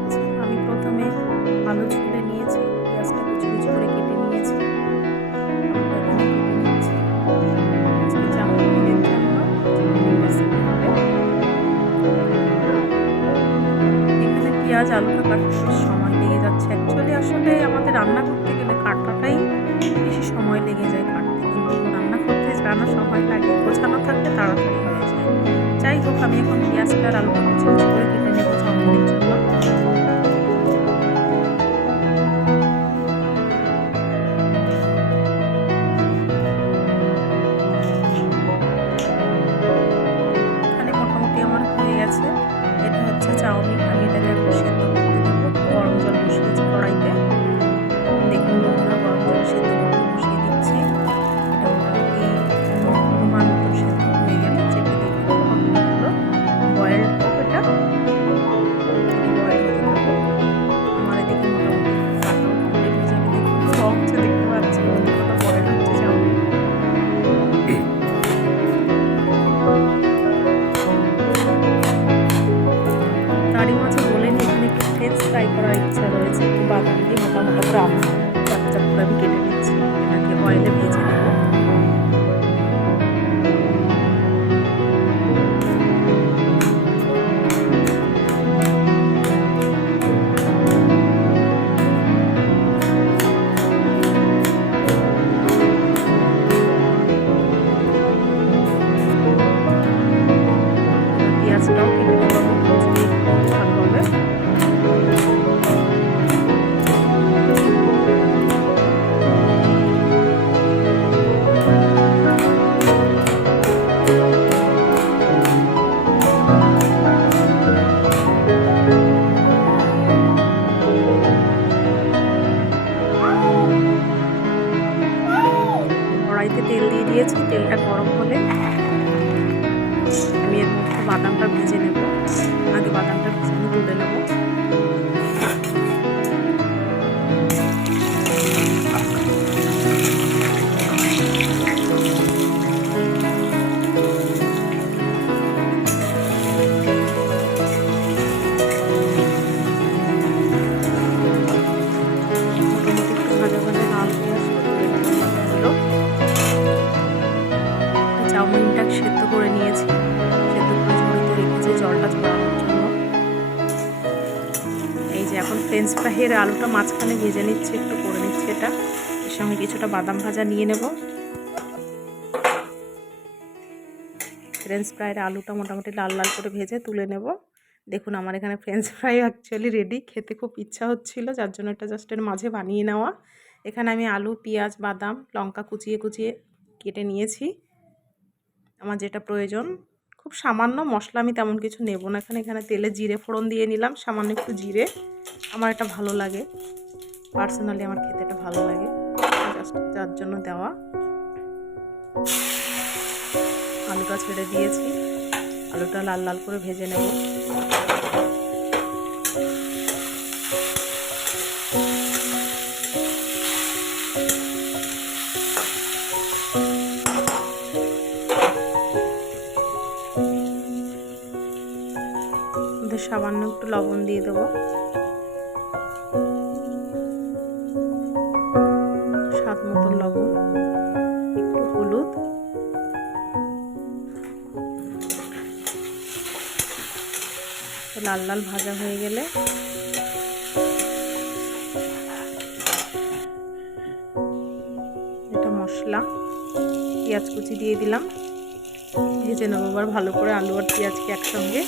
যাচ্ছে। আমি প্রথমে আলু ছুলে নিয়েছি, পেঁয়াজটা কুচি কুচি করে কেটে নিয়েছি। পেঁয়াজ আলুটা কাটতে সময় লেগে যাচ্ছে। অ্যাকচুয়ালি আসলে আমাদের রান্না করতে গেলে কাটাটাই বেশি সময় লেগে যায় কাটতে কিন্তু রান্না করতে জানা সময় লাগে গোছানো থাকলে তাড়াতাড়ি হয়ে যায়। যাই হোক, আমি এখন পেঁয়াজটা আলুটা কুচি কুচি করে কেটে নেব জন্য বাদামটা ভেজে নেব। ফ্রেঞ্চ ফ্রাইয়ের আলুটা মাঝখানে ভেজে নিচ্ছি, একটু করে নিচ্ছি এটা। এর সঙ্গে কিছুটা বাদাম ভাজা নিয়ে নেব। ফ্রেঞ্চ ফ্রাইয়ের আলুটা মোটামুটি লাল লাল করে ভেজে তুলে নেব। দেখুন, আমার এখানে ফ্রেঞ্চ ফ্রাই অ্যাকচুয়ালি রেডি খেতে খুব ইচ্ছা হচ্ছিল, যার জন্য এটা জাস্ট এর মাঝে বানিয়ে নেওয়া। এখানে আমি আলু, পেঁয়াজ, বাদাম, লঙ্কা কুচিয়ে কুচিয়ে কেটে নিয়েছি। আমার যেটা প্রয়োজন খুব সামান্য মশলা আমি তেমন কিছু নেব না। এখানে এখানে তেলে জিরে ফোড়ন দিয়ে নিলাম, সামান্য একটু জিরে। আমার এটা ভালো লাগে। পার্সোনালি আমার খেতে এটা ভালো লাগে। যার জন্য দেওয়া। আলুটা ছেড়ে দিয়েছি। আলুটা লাল লাল করে ভেজে নেব। সামান্য একটু লবণ দিয়ে দেবো। স্বাদ মতন লবণ, একটু হলুদ। লাল লাল ভাজা হয়ে গেলে এটা মশলা, পেঁয়াজ কুচি দিয়ে দিলাম। ভেজে নেব আবার ভালো করে আলু আর পেঁয়াজকে একসঙ্গে।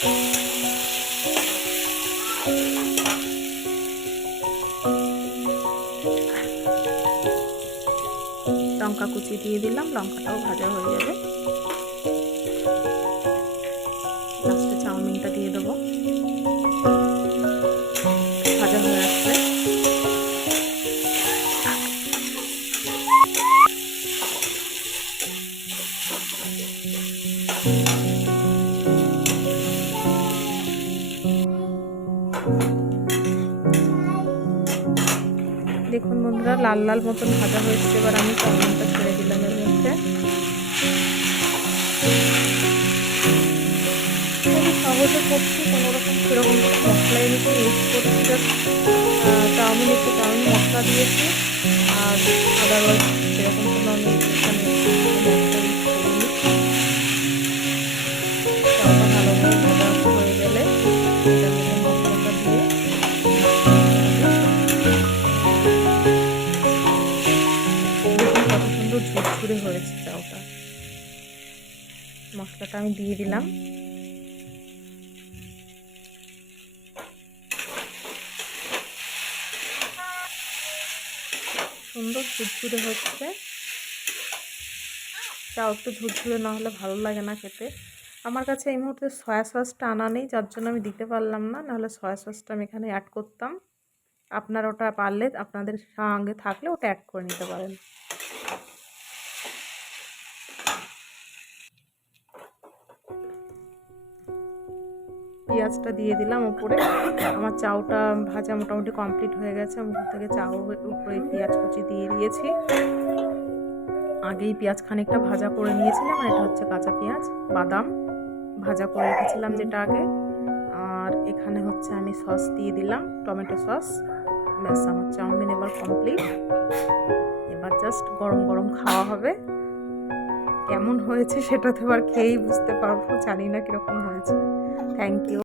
লঙ্কা কুচি দিয়ে দিলাম, লঙ্কাটাও ভাজা হয়ে যাবে। লাস্টে চাউমিনটা দিয়ে দেবো। ভাজা হয়ে আসবে দেখুন লাল লাল মতন ভাজা হয়েছে এবার আমি চাউমিনটা ছেড়ে দিলাম এর মধ্যে। খুবই সহজ করছি, কোনো রকম সেরকম মশলা এনেছি ইউজ করছি জাস্ট চাউমিন একটু চাউমিন মশলা দিয়েছি, আর আদারওয়াইজ সেরকম কোনো আমি মশলাটা আমি দিয়ে দিলাম। সুন্দর ঝুরঝুরে হচ্ছে। চাও একটু ঝুরঝুরে না হলে ভালো লাগে না খেতে। আমার কাছে এই মুহূর্তে সয়া সসটা আনা নেই, যার জন্য আমি দিতে পারলাম না। নাহলে সয়া সসটা আমি এখানে অ্যাড করতাম। আপনারা ওটা পারলে আপনাদের সঙ্গে থাকলে ওটা অ্যাড করে নিতে পারেন। পেঁয়াজটা দিয়ে দিলাম উপরে আমার চাউটা ভাজা মোটামুটি কমপ্লিট হয়ে গেছে। আমি থেকে চাউ উপরে পেঁয়াজ কুচি দিয়ে দিয়েছি। আগেই পেঁয়াজ খানিকটা ভাজা করে নিয়েছিলাম, আর এটা হচ্ছে কাঁচা পেঁয়াজ, বাদাম ভাজা করে রেখেছিলাম যেটা আগে। আর এখানে হচ্ছে আমি সস দিয়ে দিলাম, টমেটো সস। ব্যাস, আমার চাউমিন এবার কমপ্লিট। এবার জাস্ট গরম গরম খাওয়া হবে। কেমন হয়েছে সেটা তো এবার খেয়েই বুঝতে পারব, জানি না কীরকম হয়েছে। Thank you.